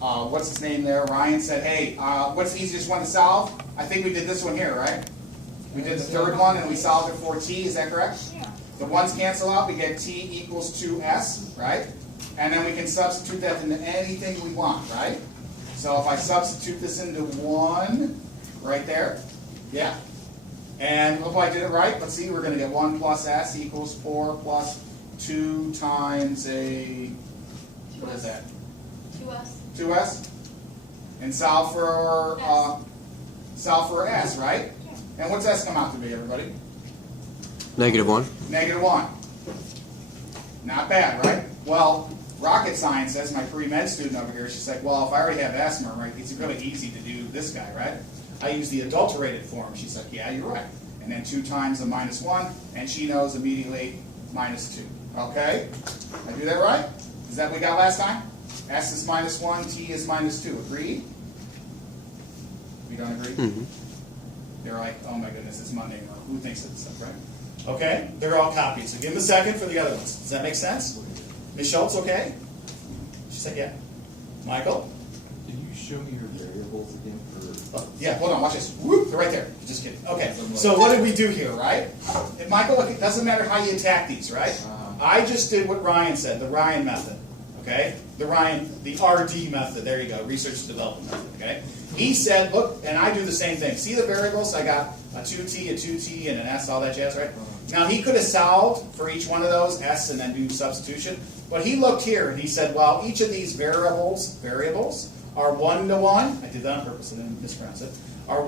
What's his name there? Ryan said, hey, what's the easiest one to solve? I think we did this one here, right? We did the third one and we solved it for t, is that correct? Yeah. The ones cancel out, we get t equals 2s, right? And then we can substitute that into anything we want, right? So if I substitute this into 1, right there, yeah. And look, I did it right. Let's see, we're going to get 1 plus s equals 4 plus 2 times a, what is that? 2s. 2s? And solve for s, right? And what's s come out to be, everybody? -1. -1. Not bad, right? Well, rocket science says, my pre-med student over here, she's like, well, if I already have s, Murmer, it's really easy to do this guy, right? I use the adulterated form. She's like, yeah, you're right. And then 2 times the -1, and she knows immediately -2. Okay? I do that right? Is that what we got last time? S is -1, t is -2. Agreed? We don't agree? Mm-hmm. They're like, oh my goodness, it's Monday. Who thinks of this stuff, right? Okay? They're all copied. So give them a second for the other ones. Does that make sense? Ms. Schultz, okay? She said, yeah. Michael? Can you show me your variables again for? Oh, yeah, hold on, watch this. Whoop, they're right there. Just kidding. Okay, so what did we do here, right? And Michael, look, it doesn't matter how you attack these, right? I just did what Ryan said, the Ryan method, okay? The RD method, there you go, research and development method, okay? He said, look, and I do the same thing. See the variables? I got a 2t, a 2t, and an s, all that jazz, right? Now, he could have solved for each one of those, s, and then do substitution. But he looked here, and he said, well, each of these variables are 1 to 1. I did that on purpose, I didn't mispronounce it. Are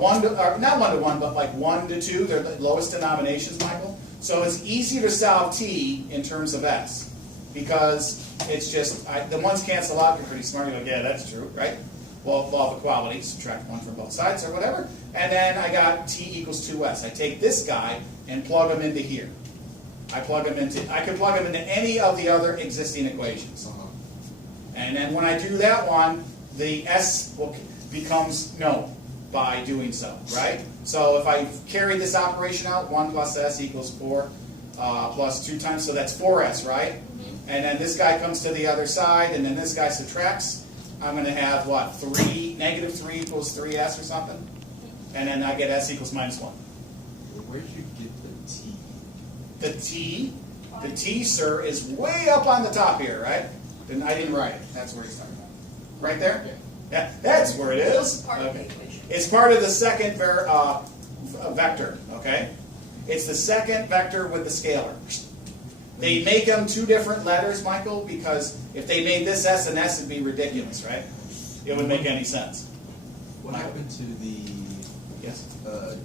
not 1 to 1, but like 1 to 2. They're the lowest denominations, Michael. So it's easier to solve t in terms of s. Because it's just, the ones cancel out, you're pretty smart. You go, yeah, that's true, right? Well, law of equality, subtract 1 from both sides or whatever. And then I got t equals 2s. I take this guy and plug him into here. I could plug him into any of the other existing equations. And then when I do that one, the s becomes known by doing so, right? So if I carry this operation out, 1 plus s equals 4 plus 2 times, so that's 4s, right? And then this guy comes to the other side, and then this guy subtracts. I'm going to have, what, -3 equals 3s or something? And then I get s equals -1. Where did you get the t? The t, sir, is way up on the top here, right? And I didn't write it. That's where he's talking about. Right there? Yeah, that's where it is. Okay. It's part of the second vector, okay? It's the second vector with the scalar. They make them 2 different letters, Michael, because if they made this s and s, it'd be ridiculous, right? It wouldn't make any sense. What happened to the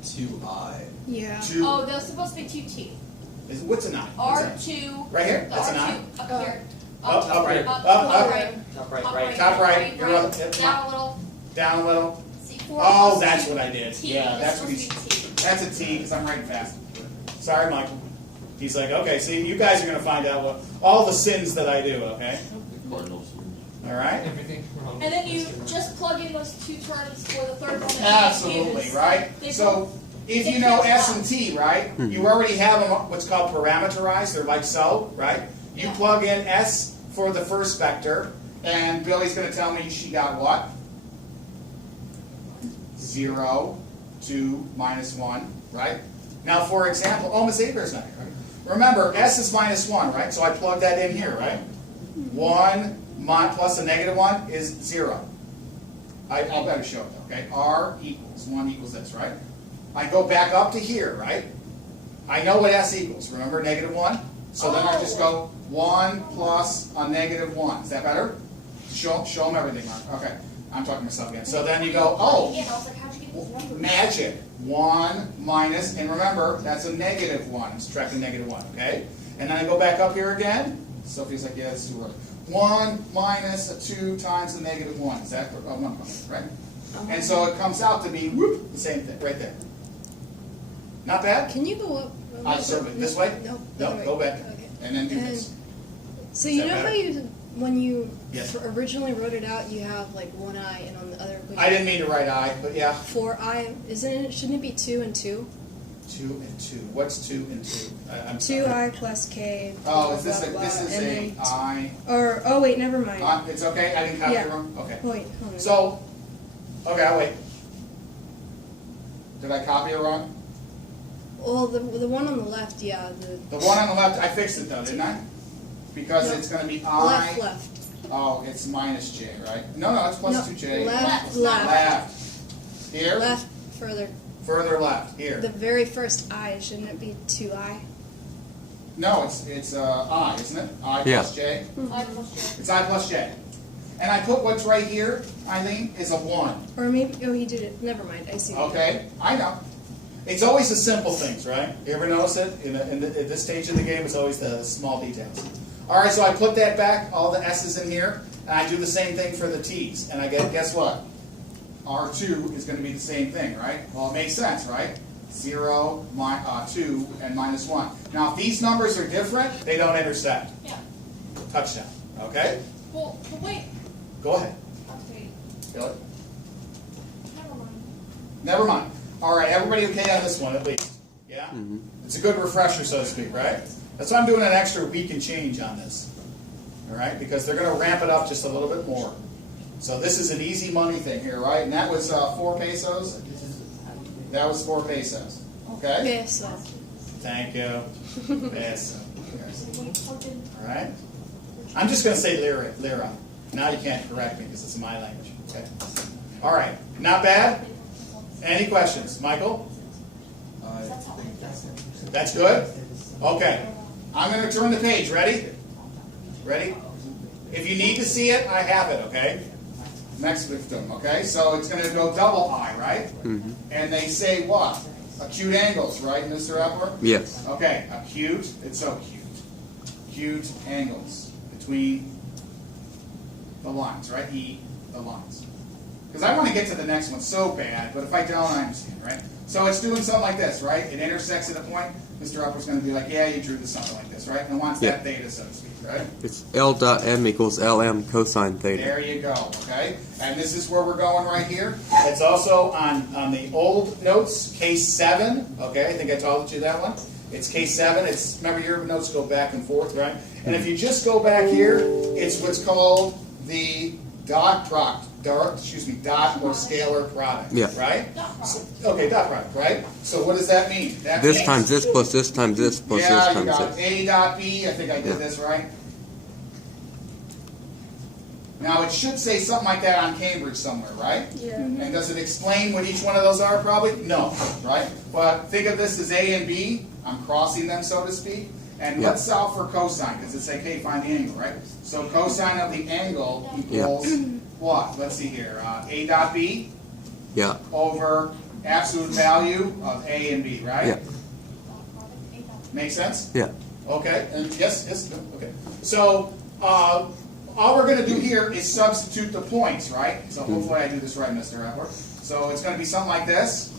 2i? Yeah. Oh, that's supposed to be 2t. What's an I? R2. Right here? That's an I? Up here. Up right. Up right. Top right. Top right. You're up. Down a little. Down a little. C4. Oh, that's what I did. T. Yeah, that's what he's. That's a T because I'm writing fast. Sorry, Michael. He's like, okay, see, you guys are going to find out what all the sins that I do, okay? The cardinals. All right? Everything wrong. And then you just plug in those 2 terms for the third one. Absolutely, right? So if you know S and T, right, you already have them what's called parameterized. They're like so, right? You plug in S for the first vector, and Billy's going to tell me she got what? 0, 2, -1, right? Now, for example, Miss Aber's not here, right? Remember, S is -1, right? So I plug that in here, right? 1 plus a -1 is 0. I'll better show it, okay? R equals 1 equals this, right? I go back up to here, right? I know what S equals. Remember, -1? So then I just go 1 plus a -1. Is that better? Show them everything, Mark. Okay. I'm talking to myself again. So then you go, oh, Yeah, I was like, how'd you get these numbers? magic. 1 minus, and remember, that's a -1. I'm subtracting -1, okay? And then I go back up here again. Sophie's like, yeah, it's too early. 1 minus a 2 times the -1. Is that, oh, 1, right? And so it comes out to be, whoop, the same thing, right there. Not bad? Can you go up? This way? No. No, go back. Okay. And then do this. So Is you that know better? how you, when you Yes. originally wrote it out, you have like 1 I, and on the other equation, I didn't mean to write I, but yeah. 4 I. Shouldn't it be 2 and 2? 2 and 2. What's 2 and 2? I'm Two sorry. I plus K. Oh, is this blah, a, blah, this is and a then I? Or oh wait, never mind. It's okay. I didn't copy Yeah. it wrong. Okay. Wait, hold on. So, okay, I'll wait. Did I copy it wrong? Well, the one on the left, yeah, The one on the left, I fixed it though, didn't I? Because No. it's going to be I. left. Oh, it's minus J, right? No, it's plus No, 2J. left, Left. Left. Here? left, further. Further left. Here. The very first I, shouldn't it be 2I? No, it's I, isn't it? I Yeah. plus J. I plus J. It's I plus J. And I put what's right here, Eileen, is a 1. Or maybe, oh, he did it. Never mind. I see. what you Okay? I know. It's always the simple things, right? You ever notice it? At this stage of the game, it's always the small details. All right, so I put that back, all the S's in here, and I do the same thing for the T's. And I get, guess what? R2 is going to be the same thing, right? Well, it makes sense, right? 0, 2, and minus 1. Now, if these numbers are different, they don't intersect. Yeah. Touchdown. Okay? Well, but wait. Go ahead. Okay. Feel it? Never mind. Never mind. All right, everybody okay on this one at least? Yeah? Mm-hmm. It's a good refresher, so to speak, right? That's why I'm doing an extra week and change on this. All right? Because they're going to ramp it up just a little bit more. So this is an easy money thing here, right? And that was 4 pesos. That was 4 pesos. Okay? Peso. Thank you. Peso. Wait, plugged in. All right? I'm just going to say lira. Now you can't correct me because it's my language. Okay? All right. Not bad? Any questions? Michael? I think that's it. That's good? Okay. I'm going to turn the page. Ready? Ready? If you need to see it, I have it, okay? Next victim, okay? So it's going to go double I, right? Mm-hmm. And they say what? Acute angles, right, Mr. Epler? Yes. Okay, acute. It's so cute. Acute angles between the lines, right? The lines. Because I want to get to the next one so bad, but if I don't, I understand, right? So it's doing something like this, right? It intersects at a point. Mr. Upper's going to be like, yeah, you drew this something like this, right? And it wants that theta, so to speak, right? It's L dot M equals LM cosine theta. There you go, okay? And this is where we're going right here. It's also on the old notes, case 7, okay? I think I told you that one. It's case 7. It's, remember, your notes go back and forth, right? And if you just go back here, it's what's called the dot or scalar product, Yeah. right? Dot product. So, okay, dot product, right? So what does that mean? That This means, times this plus this times this plus yeah, this you times got this. A dot B. I think I did Yeah. this right. Now it should say something like that on Cambridge somewhere, right? Yeah. And does it explain what each one of those are? Probably no, right? But think of this as A and B. I'm crossing them, so to speak. And Yeah. let's solve for cosine, because it's like, hey, find the angle, right? So cosine of the angle equals what? Let's see here. A dot B Yeah. over absolute value of A and B, right? Yeah. Dot product. A dot. Make sense? Yeah. Okay. And yes, no, okay. So all we're going to do here is substitute the points, right? So hopefully I do this right, Mr. Epler. So it's going to be something like this.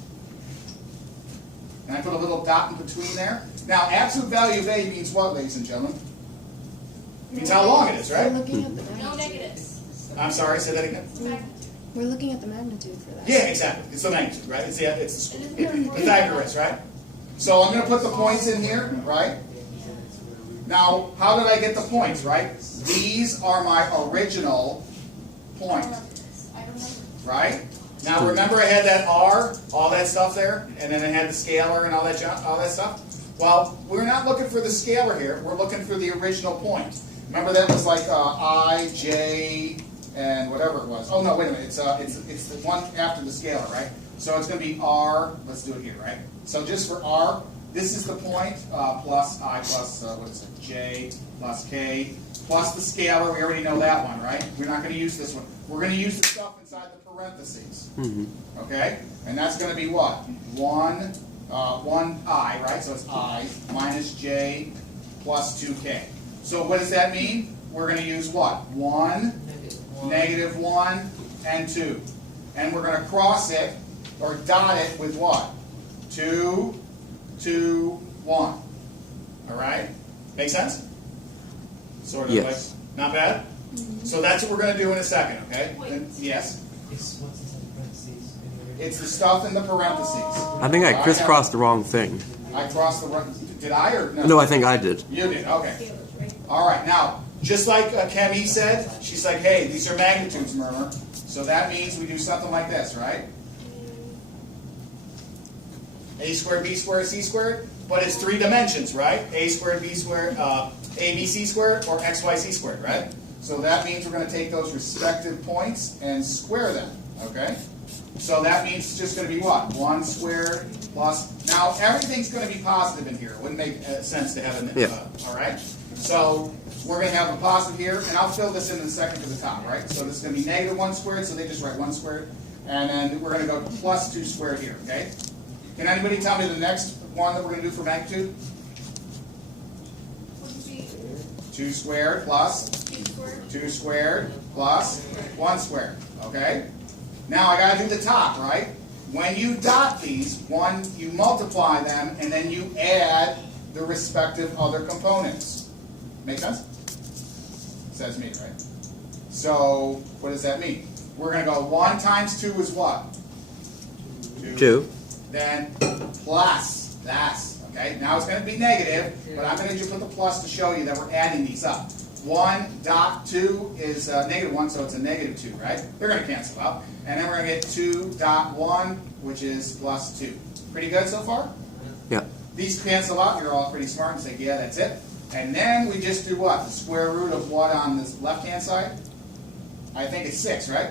And I put a little dot in between there. Now, absolute value of A means what, ladies and gentlemen? Means how long it is, We're right? looking at the No magnitude. negatives. I'm sorry, say that again. It's magnitude. We're looking at the magnitude for that. Yeah, exactly. It's the magnitude, right? It's the It is Pythagoras, right? So I'm going to put the points in here, right? Now, how did I get the points, right? These are my original points, I don't know. right? Now, remember I had that R, all that stuff there, and then I had the scalar and all that stuff? Well, we're not looking for the scalar here. We're looking for the original point. Remember that was like I, J, and whatever it was. Oh, no, wait a minute. It's the one after the scalar, right? So it's going to be R. Let's do it here, right? So just for R, this is the point, plus I plus, what is it, J plus K, plus the scalar. We already know that one, right? We're not going to use this one. We're going to use the stuff inside the parentheses. Mm-hmm. Okay? And that's going to be what? 1 I, right? So it's I minus J plus 2K. So what does that mean? We're going to use what? 1, negative 1, and 2. And we're going to cross it, or dot it with what? 2, 2, 1. All right? Make sense? Sort of. Yes. Like, not bad? So that's what we're going to do in a second, okay? Wait. Yes? Is what's inside the parentheses in the It's the stuff in the parentheses. I think I crisscrossed the wrong thing. I crossed the wrong. Did I or no? No, I think I did. You did. Okay. All right. Now, just like Kemi said, she's like, "Hey, these are magnitudes, Murmer." So that means we do something like this, right? A squared, B squared, C squared. But it's 3 dimensions, right? A squared, B squared, ABC squared, or XYZ squared, right? So that means we're going to take those respective points and square them, okay? So that means it's just going to be what? 1 squared plus... Now, everything's going to be positive in here. It wouldn't make sense to have an... all right? So we're going to have a positive here, and I'll fill this in a second to the top, right? So this is going to be negative 1 squared, so they just write 1 squared. And then we're going to go plus 2 squared here, okay? Can anybody tell me the next one that we're going to do for magnitude? 2 squared plus 2 squared plus 1 squared. Okay? Now I got to do the top, right? When you dot these, you multiply them and then you add the respective other components. Make sense? Says me, right? So what does that mean? We're going to go 1 times 2 is what? 2. Then plus that's, okay? Now it's going to be negative, but I'm going to just put the plus to show you that we're adding these up. 1 dot 2 is negative 1, so it's a negative 2, right? They're going to cancel out. And then we're going to get 2 dot 1, which is plus 2. Pretty good so far? Yeah. These cancel out. You're all pretty smart and say, yeah, that's it. And then we just do what? The square root of what on this left-hand side? I think it's 6, right?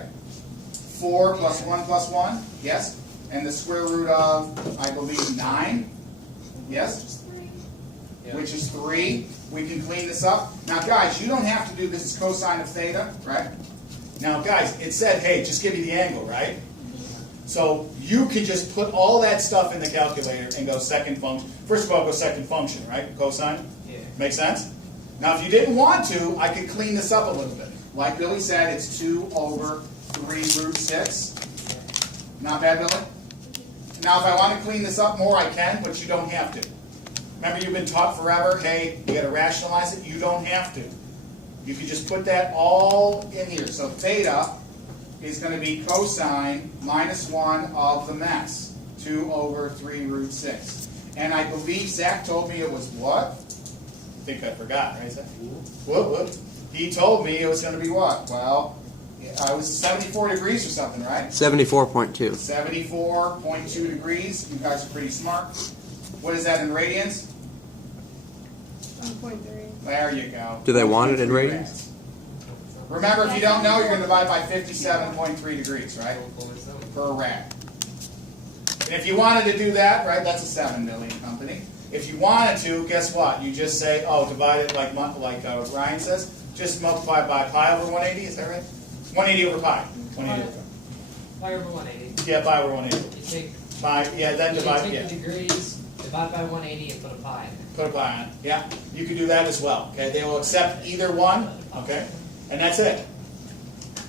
4 plus 1 plus 1, yes? And the square root of, I believe, 9, yes? Which is 3. We can clean this up. Now, guys, you don't have to do this as cosine of theta, right? Now, guys, it said, hey, just give me the angle, right? So you can just put all that stuff in the calculator and go second function. First of all, go second function, right? Cosine? Yeah. Make sense? Now, if you didn't want to, I could clean this up a little bit. Like Billy said, it's 2 over 3 root 6. Not bad, Billy? Now, if I want to clean this up more, I can, but you don't have to. Remember, you've been taught forever, hey, you got to rationalize it. You don't have to. You can just put that all in here. So theta is going to be cosine minus 1 of the mess, 2 over 3 root 6. And I believe Zach told me it was what? I think I forgot, right, Zach? Whoop. He told me it was going to be what? Well, I was 74 degrees or something, right? 74.2. 74.2 degrees. You guys are pretty smart. What is that in radians? 1.3. There you go. Do they want it in radians? Remember, if you don't know, you're going to divide by 57.3 degrees, right? Per rad. And if you wanted to do that, right, that's a 7 million company. If you wanted to, guess what? You just say, oh, divide it like Ryan says. Just multiply by pi over 180, is that right? 180 over pi. 180 over pi. Pi over 180. Yeah, pi over 180. You take Pi, yeah, then divide, take yeah. the degrees, divide by 180, and put a pi in there. Put a pi on it. Yeah, you can do that as well. Okay, they will accept either one. Okay, and that's it.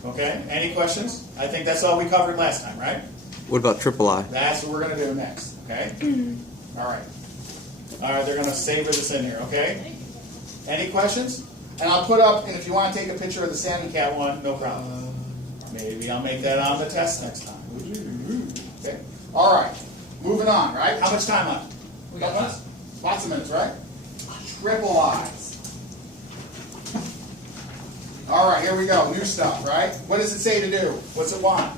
Okay, any questions? I think that's all we covered last time, right? What about triple I? That's what we're going to do next. Okay. All right. They're going to savor this in here. Okay. Any questions? And I'll put up. And if you want to take a picture of the salmon cat one, no problem. Maybe I'll make that on the test next time. Okay. All right. Moving on. Right. How much time left? We got lots of minutes, right? Triple I's. All right, here we go. New stuff, right? What does it say to do? What's it want?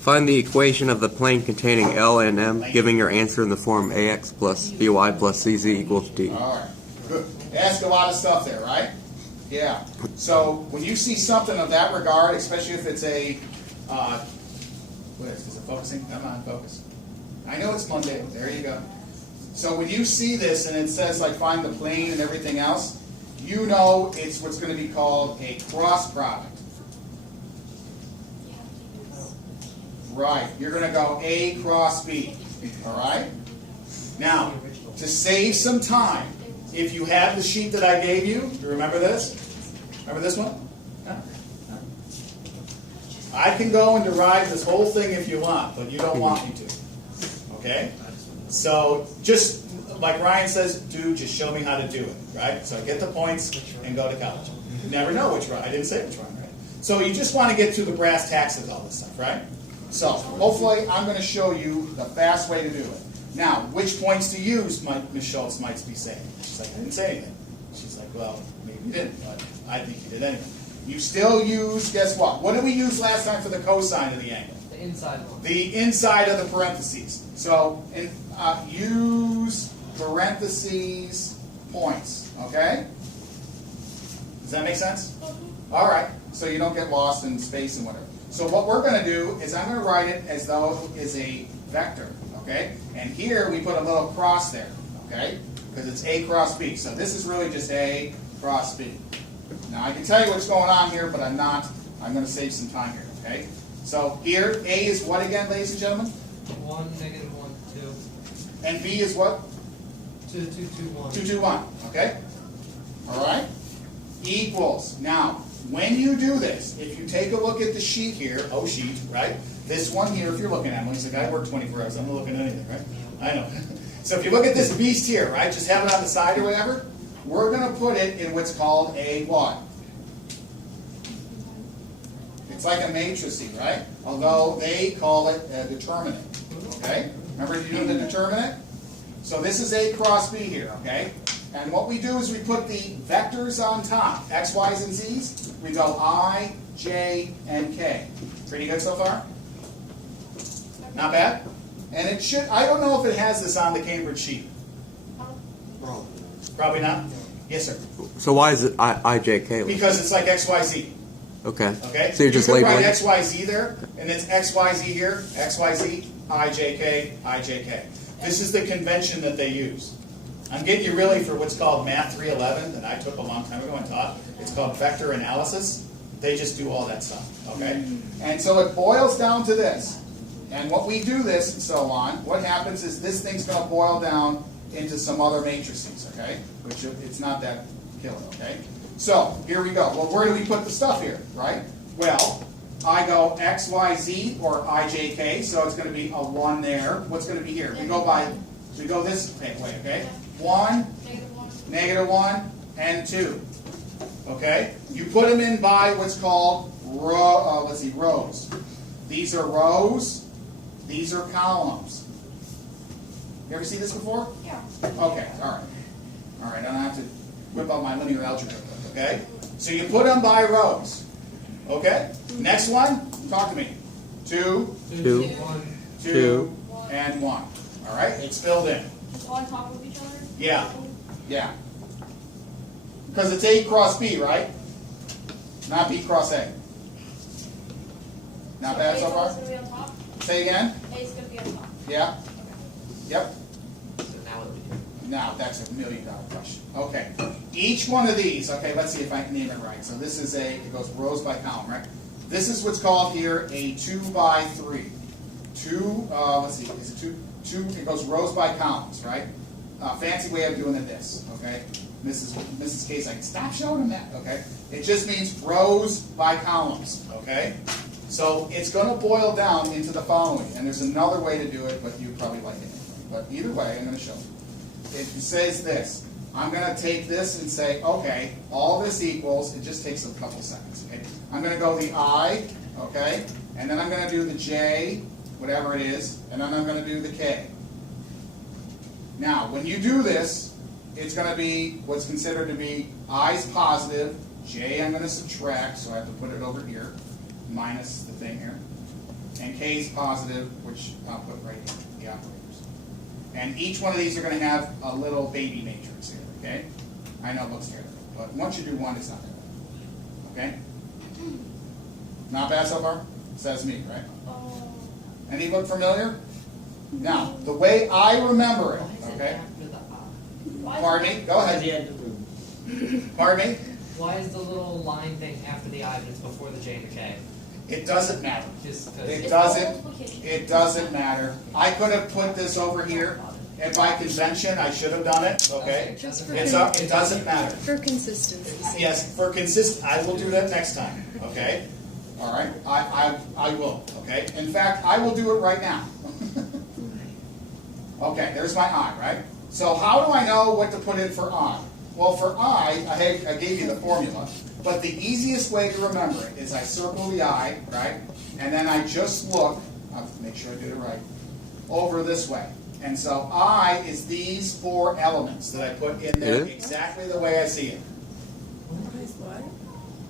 Find the equation of the plane containing L and M, giving your answer in the form AX plus BY plus CZ equals D. All right, good. Ask a lot of stuff there, right? Yeah. So when you see something of that regard, especially if it's a, what is it focusing? Come on, focus. I know it's Monday. There you go. So when you see this and it says like find the plane and everything else, you know it's what's going to be called a cross product. Right. You're going to go A cross B. All right? Now, to save some time, if you have the sheet that I gave you, do you remember this? Remember this one? No? No. I can go and derive this whole thing if you want, but you don't want me to. Okay? So just like Ryan says, just show me how to do it, right? So I get the points and go to college. You never know which one. I didn't say which one, right? So you just want to get to the brass tacks of all this stuff, right? So hopefully I'm going to show you the fast way to do it. Now, which points to use, Ms. Schultz might be saying. She's like, I didn't say anything. She's like, well, maybe you didn't, but I think you did anyway. You still use, guess what? What did we use last time for the cosine of the angle? The inside one. The inside of the parentheses. So use parentheses points, okay? Does that make sense? All right, so you don't get lost in space and whatever. So what we're going to do is I'm going to write it as though it is a vector, okay? And here we put a little cross there, okay? Because it's A cross B. So this is really just A cross B. Now I can tell you what's going on here, but I'm not. I'm going to save some time here, okay? So here, A is what again, ladies and gentlemen? 1, negative 1, 2. And B is what? 2, 2, 2, 1. 2, 2, 1, okay? All right? Equals. Now, when you do this, if you take a look at the sheet here, sheet, right? This one here, if you're looking at it, he's like, I work 24 hours, I'm not looking at anything, right? I know. So if you look at this beast here, right, just have it on the side or whatever, we're going to put it in what's called a what? It's like a matrice, right? Although they call it a determinant, okay? Remember you do the determinant? So this is A cross B here, okay? And what we do is we put the vectors on top, x, y's, and z's. We go I, j, and k. Pretty good so far? Not bad? And it should, I don't know if it has this on the Cambridge sheet. Probably not? Yes, sir. So why is it IJK? Because it's like x, y, z. Okay. Okay? So you're just you can labeling write x, y, z there, and it's x, y, z here, x, y, z, I, j, k, I, j, k. This is the convention that they use. I'm getting you really for what's called Math 311 that I took a long time ago and taught. It's called vector analysis. They just do all that stuff, okay? And so it boils down to this. And what we do this and so on, what happens is this thing's going to boil down into some other matrices, okay? Which it's not that killer, okay? So here we go. Well, where do we put the stuff here, right? Well, I go x, y, z, or I, j, k, so it's going to be a 1 there. What's going to be here? We go this way, okay? 1, negative 1, and 2. Okay? You put them in by what's called rows. These are rows. These are columns. You ever see this before? Yeah. Okay, all right. All right, I don't have to whip out my linear algebra, okay? So you put them by rows. Okay? Next one, talk to me. 2, 2, 2, and 1. All right? It's filled in. Just on top of each other? Yeah. Yeah. Because it's A cross B, right? Not B cross A. Not bad so far? A is going to be on top? Say again? A is going to be on top. Yeah? Yep. So now what do we do? Now, that's $1 million question. Okay. Each one of these, okay, let's see if I can name it right. So this is it goes rows by column, right? This is what's called here a 2 by 3. Let's see, is it 2? It goes rows by columns, right? Fancy way of doing it this, okay? Mrs. Case, I can stop showing them that, okay? It just means rows by columns, okay? So it's going to boil down into the following, and there's another way to do it, but you probably like it. But either way, I'm going to show you. It says this. I'm going to take this and say, okay, all this equals, it just takes a couple seconds, okay? I'm going to go the I, okay? And then I'm going to do the J, whatever it is, and then I'm going to do the K. Now, when you do this, it's going to be what's considered to be I's positive, J I'm going to subtract, so I have to put it over here, minus the thing here, and K's positive, which I'll put right here, the operators. And each one of these are going to have a little baby matrix here, okay? I know it looks terrible, but once you do one, it's not that bad, okay? Not bad so far? Says me, right? Oh. Any look familiar? Now, the way I remember it, okay? After the I. Why is Pardon it- me? Go ahead. Pardon me? Why is the little line thing after the I, but it's before the J and the K? It doesn't matter. Just because. It It's doesn't. multiplication. It doesn't matter. I could have put this over here, and by convention, I should have done it, okay? Just for It doesn't matter. For consistency. Yes, for I will do that next time, okay? All right, I will, okay? In fact, I will do it right now. Okay, there's my I, right? So how do I know what to put in for I? Well, for I gave you the formula, but the easiest way to remember it is I circle the I, right? And then I just look I'll make sure I did it right, over this way. And so I is these 4 elements that I put in there Yeah. exactly the way I see it.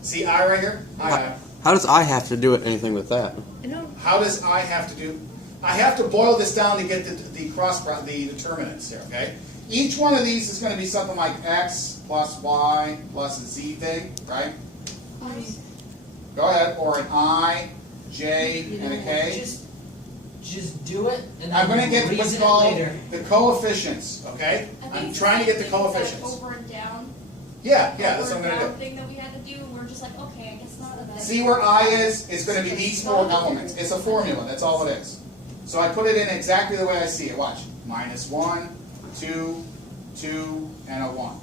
See I right here? I. How does I have to do it anything with that? I don't. How does I have to do? I have to boil this down to get the determinants here, okay? Each one of these is going to be something like x plus y plus a z thing, right? Go ahead, or an I, J, and a K. Just do it, and I'm going to get reason what's it called later. the coefficients, okay? I think I'm it's trying to get the same thing with coefficients. Over and down. Yeah, that's what I'm Over going and to down do. thing that we had to do, and we're just like, okay, I guess not that. See where I is going to be these 4 elements. It's a formula, that's all it is. So I put it in exactly the way I see it. Watch. -1, 2, 2, and a 1.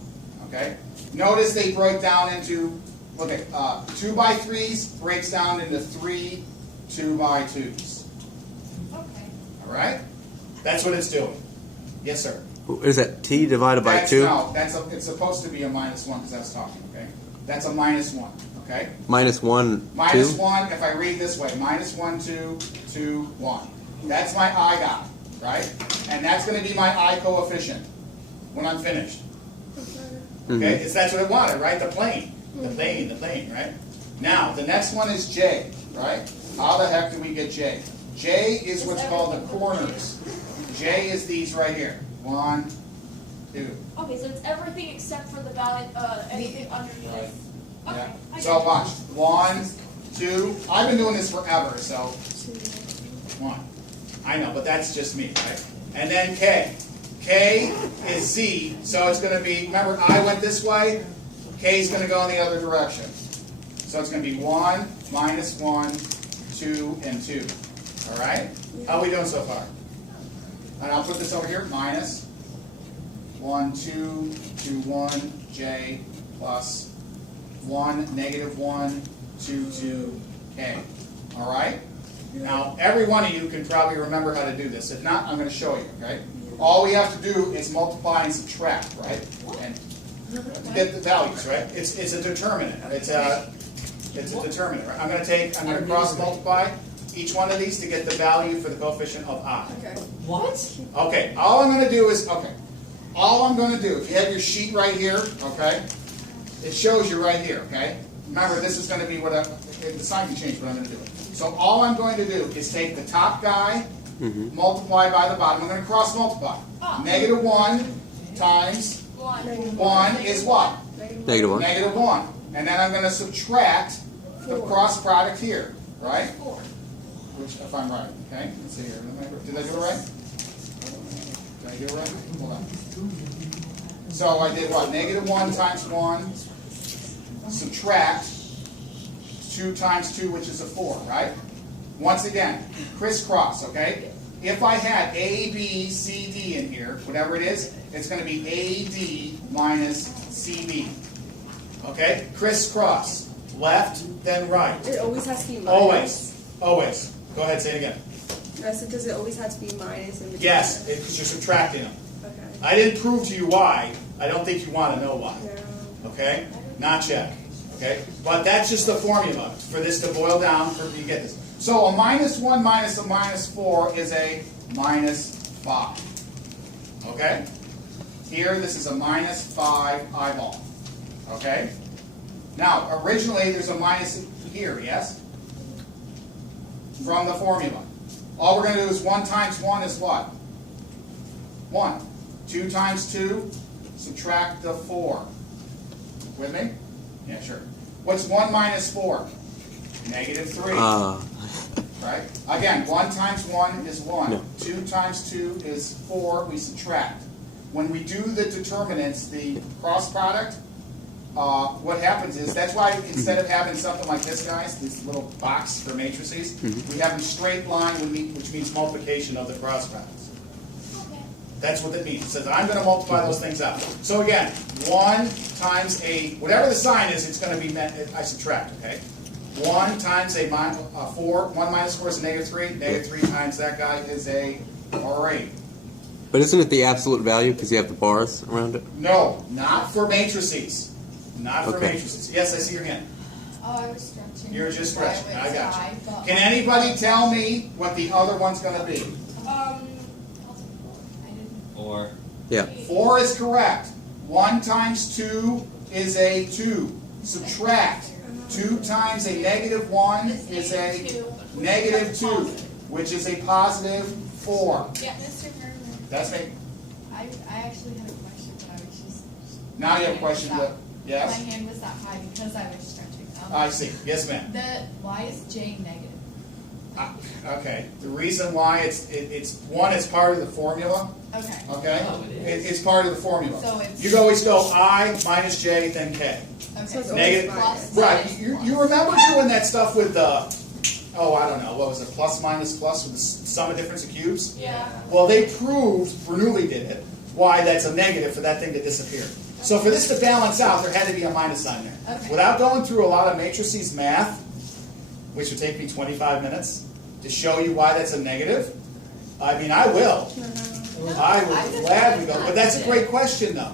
Okay? Notice they break down into, look at 2 by 3s breaks down into 3 2 by 2s. Okay. All right? That's what it's doing. Yes, sir. Is that t divided by That's, 2? No, it's supposed to be a -1 because that's talking. Okay? That's a -1. Okay? Minus 1, 2? -1, if I read this way, -1, 2, 2, 1. That's my I dot, right? And that's going to be my I coefficient when I'm finished. Okay? That's what it wanted, right? The plane. The plane, right? Now, the next one is J, right? How the heck do we get J? J is what's called the corners. J is these right here. 1, 2. Okay, so it's everything except for the value, anything underneath. Okay. Yeah. I So get it. watch. 1, 2. I've been doing this forever, so 1. I know, but that's just me, right? And then K. K is Z, so it's going to be, remember I went this way, K is going to go in the other direction. So it's going to be 1, -1, 2, and 2. All right? How are we doing so far? And I'll put this over here, -1, 2, 2, 1, J, plus 1, -1, 2, 2, K. All right? Now, every one of you can probably remember how to do this. If not, I'm going to show you, okay? All we have to do is multiply and subtract, right? And to get the values, right? It's a determinant. It's a determinant, right? I'm going to cross multiply each one of these to get the value for the coefficient of I. Okay. What? Okay, all I'm going to do is, all I'm going to do, if you have your sheet right here, okay, it shows you right here, okay? Remember, this is going to be what the sign can change, but I'm going to do it. So all I'm going to do is take the top guy, multiply by the bottom. I'm going to cross multiply. -1 times 1 is what? -1. -1. And then I'm going to subtract the cross product here, right? 4. Which, if I'm right, okay? Let's see here. Did I do it right? Did I do it right? Hold on. So I did what? -1 times 1, subtract 2 times 2, which is a 4, right? Once again, crisscross, okay? If I had A, B, C, D in here, whatever it is, it's going to be AD minus CB. Okay? Crisscross. Left, then right. It always has to be minus. Always. Always. Go ahead, say it again. So does it always have to be minus in between? Yes, because you're subtracting them. Okay. I didn't prove to you why. I don't think you want to know why. No. Okay? Not yet. Okay? But that's just the formula for this to boil down for you get this. So a -1 minus a -4 is a -5. Okay? Here, this is a -5 eyeball. Okay? Now, originally there's a minus here, yes? From the formula. All we're going to do is 1 times 1 is what? 1. 2 times 2, subtract the 4. With me? Yeah, sure. What's 1 minus 4? -3. Right? Again, 1 times 1 is 1. No. 2 times 2 is 4. We subtract. When we do the determinants, the cross product, what happens is, that's why instead of having something like this, guys, this little box for matrices, we have a straight line, which means multiplication of the cross products. Okay. That's what it means. It says, I'm going to multiply those things out. So again, 1 times whatever the sign is, it's going to be, I subtract, okay? 1 times a 4, 1 minus 4 is a -3, -3 times that guy is a 8. But isn't it the absolute value because you have the bars around it? No, not for matrices. Not for Okay. matrices. Yes, I see your hand. Oh, I was stretching. You're just stretching. I got I you. thought- Can anybody tell me what the other one's going to be? I didn't. Or Yeah. 4 is correct. 1 times 2 is a 2. Subtract. 2 times a negative 1 is a negative 2, which is a positive 4. Yeah. Mr. Murmer, That's me. I actually had a question, but I was just. Now you have a question. My Yes? hand was that high because I was stretching. I see. Yes, ma'am. Why is J negative? Okay. The reason why it's 1 is part of the formula. Okay. Okay? Oh, it is. It's part of the formula. So it's- You always go I minus J, then K. Okay. So it's Negative. always minus. Right. You remember doing that stuff with the, oh, I don't know, what was it, plus minus plus with the sum of difference of cubes? Yeah. Well, they proved, Bernoulli did it, why that's a negative for that thing to disappear. So for this to balance out, there had to be a minus sign there. Okay. Without going through a lot of matrices math, which would take me 25 minutes to show you why that's a negative, I mean, I will. I would gladly go. But that's a great question, though.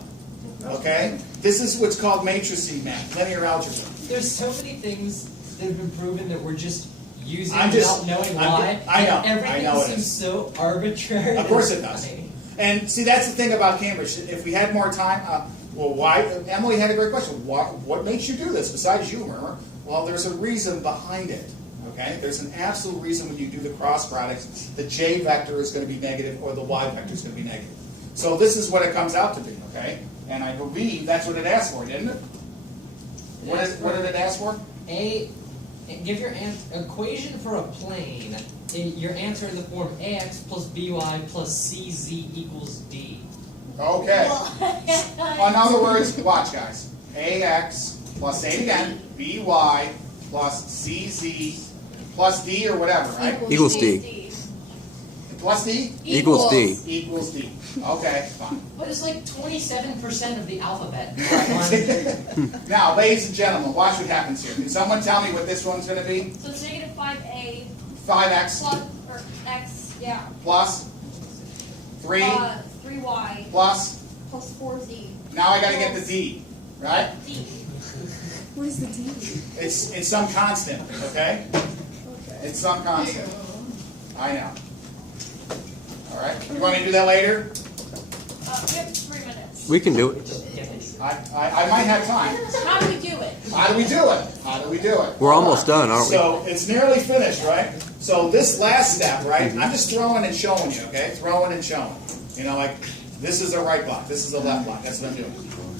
Okay? This is what's called matrices math, linear algebra. there's so many things that have been proven that we're just using I'm just- without knowing I'm- why. I know, And everything I know it seems is. so arbitrary. Of course and it does. funny. And see, that's the thing about Cambridge. If we had more time, well, why? Emily had a great question. What makes you do this besides you, Murmer? Well, there's a reason behind it. Okay, there's an absolute reason when you do the cross products, the J vector is going to be negative or the Y vector is going to be negative. So this is what it comes out to be. Okay, and I believe that's what it asked for, didn't it? What did it ask for? Give your equation for a plane. Your answer in the form ax plus by plus cz equals d. Okay. In other words, watch, guys. AX plus, say it again, BY plus CZ plus D or whatever, right? Equals D. Plus D Equals D. equals D. Okay, fine. What is like 27% of the alphabet? Now, ladies and gentlemen, watch what happens here. Can someone tell me what this one's going to be? So it's negative 5a 5x plus, or x, yeah. plus 3 3y plus, plus 4z. now I got to get the D, right? D. What is the D? It's some constant, okay? It's some constant. I know. All right. You want me to do that later? We have 3 minutes. We can do it. I might have time. How do we do it? How do we do it? How do we do it? We're almost done, aren't we? So it's nearly finished, right? So this last step, right? I'm just throwing and showing you, okay? Throwing and showing. You know, like this is a right block, this is a left block. That's what I'm doing.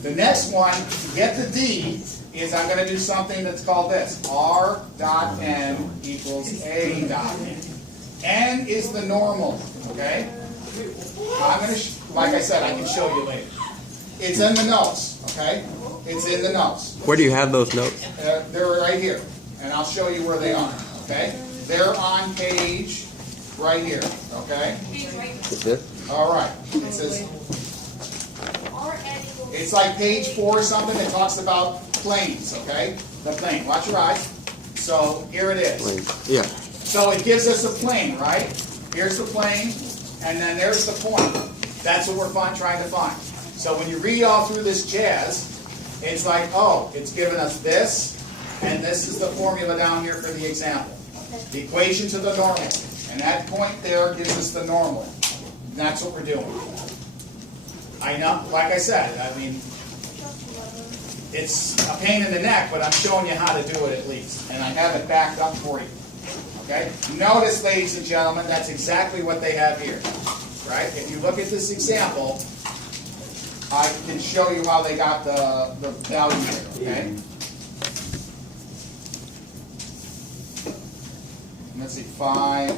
The next one, to get the D, is I'm going to do something that's called this. R dot N equals A dot N. N is the normal, okay? I'm going to, like I said, I can show you later. It's in the notes, okay? It's in the notes. Where do you have those notes? They're right here, and I'll show you where they are, okay? They're on page right here, okay? That's it? All right. It says, Rn equals. it's like page 4 or something that talks about planes, okay? The plane. Watch your eyes. So here it is. Wait. Yeah. So it gives us a plane, right? Here's the plane, and then there's the point. That's what we're trying to find. So when you read all through this jazz, it's like, oh, it's given us this, and this is the formula down here for the example. The equation to the normal. And that point there gives us the normal. And that's what we're doing. I know, like I said, I mean, it's a pain in the neck, but I'm showing you how to do it at least. And I have it backed up for you. Okay? Notice, ladies and gentlemen, that's exactly what they have here. Right? If you look at this example, I can show you how they got the value here. Okay? Let's see, 5,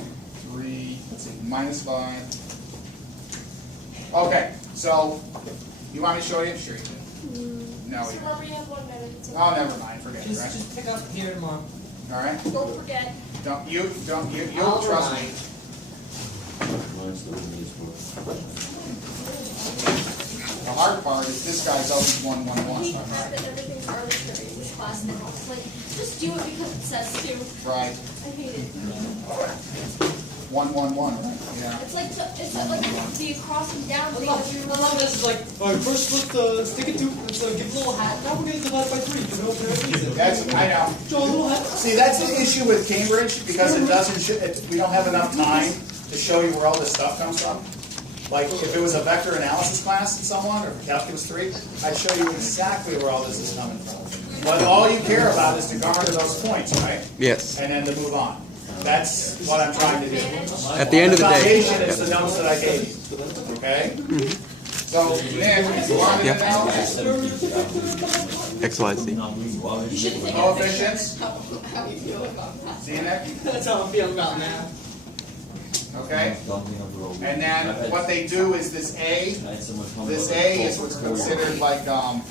3, let's see, minus 5. Okay, so, you want me to show you? Sure you do. No, So you remember you have 1 minute. Oh, never mind, forget it, right? Just pick up here tomorrow. All right? Don't forget. You'll All trust me. right. The hard part is this guy's always 1, 1, 1. We have that everything's arbitrary in this class now. It's like, just do it because it says to. Right. I hate it. 1, 1, 1, right? Yeah. It's like the across and down thing that we I were love this. Is like, all right, first let's stick it to, let's give a little hat. Now we're gonna divide by 3. You know, That's, I know. draw a little hat. See, that's the issue with Cambridge, because it doesn't, we don't have enough time to show you where all this stuff comes from. Like, if it was a vector analysis class in someone, or calculus 3, I'd show you exactly where all this is coming from. But all you care about is to garner those points, right? Yes. And then to move on. That's what I'm trying to do. At the end of the day. foundation is the notes that I gave you. Okay? So, Nick, you want me to know? XYZ. Coefficients? See you, Nick? That's how I'm feeling about now. Okay? And then what they do is this A is what's considered like, why?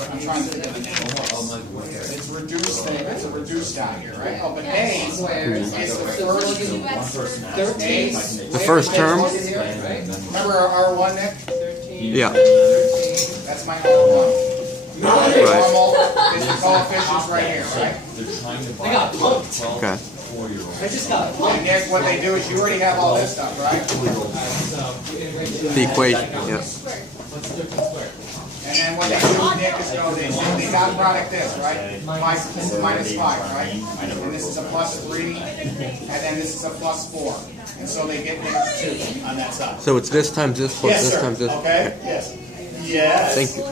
I'm trying to think of the name. It's reduced thing, it's a reduced down here, right? Oh, but A is the first, The first term? remember our R1, Nick? Yeah. That's my R1. Right. Normal is the coefficients right here, right? I got punked. Okay. I just got punked. And Nick, what they do is you already have all this stuff, right? So, we integrate The equation. Yeah. Let's do it square. And then what they do, Nick, is go, they dot product this, right? This is minus 5, right? And this is a plus 3, and then this is a plus 4. And so they get -2 on that side. So it's this times this plus Yes, this sir. times this. Okay? Yes. Yes. Thank you.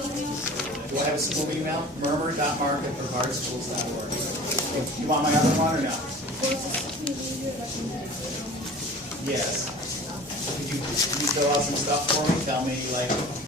Do I have a school email? Murmer.market@brevardschools.org. You want my other one or no? Yes. Could you fill out some stuff for me? Tell me, like,